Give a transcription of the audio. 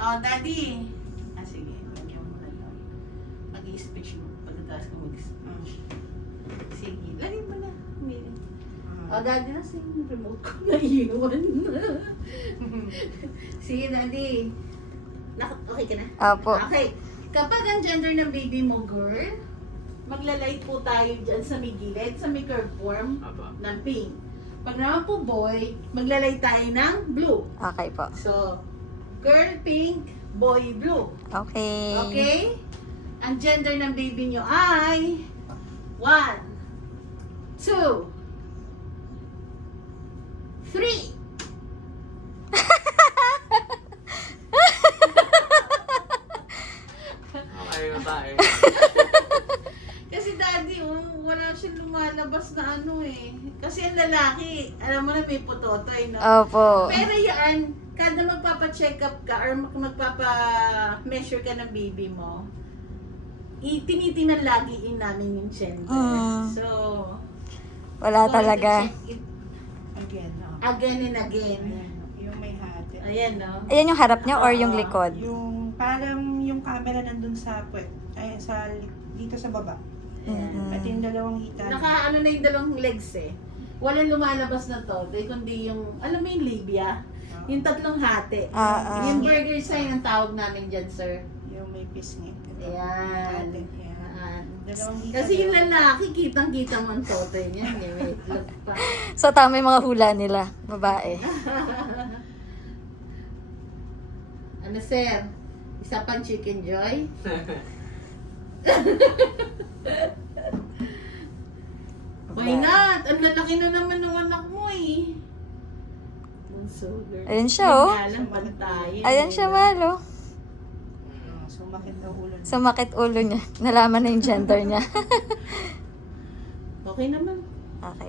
Oh, daddy. Ah, sige. Lagyan mo na lang. Mag-i-speech mo. Pagkatapos ko mag-speech. Sige. Lagyan mo na. Oh, daddy na yung remote ko na iwan. Sige, daddy. Okay ka na? Opo. Okay. Kapag ang gender ng baby mo, girl, magla-light po tayo dyan sa may gilid, sa may curve form ng pink. Pag naman po boy, magla-light tayo ng blue. Okay po. So, girl pink, boy blue. Okay. Okay? Ang gender ng baby nyo ay 1, 2, 3. Kasi daddy, wala siyang lumalabas na ano eh. Kasi ang lalaki, alam mo na may putotoy, no? Opo. Pero yan, kada magpapa-check up ka or magpapa-measure ka ng baby mo, tinitingnan lagi namin yung gender. So, Wala talaga. check it Again, no? again and again. Ayan, yung may hati. Ayan, no? Ayan yung harap niya or yung likod? Yung parang yung camera nandun sa puwet. Ay, dito sa baba. At yung dalawang hita. Naka ano na yung dalawang legs eh. Walang lumalabas na to, kundi yung, alam mo yung labia? Yung tatlong hati. Yung burger sign ang tawag namin dyan, sir. Yung may pisngi. Ayan. Hati, yan. Ayan. Dalawang hita. Kasi yung lalaki, kitang-kita mo ang totoy niya. Wait, look pa. So, tama yung mga hula nila. Babae. Ano, sir? Isa pang chicken joy? Why not? Ang lalaki na naman ng anak mo eh. Ayan siya, oh. Ayan siya, Malo. Sumakit na ulo. Sumakit ulo niya. Nalaman na yung gender niya. Okay naman. Okay.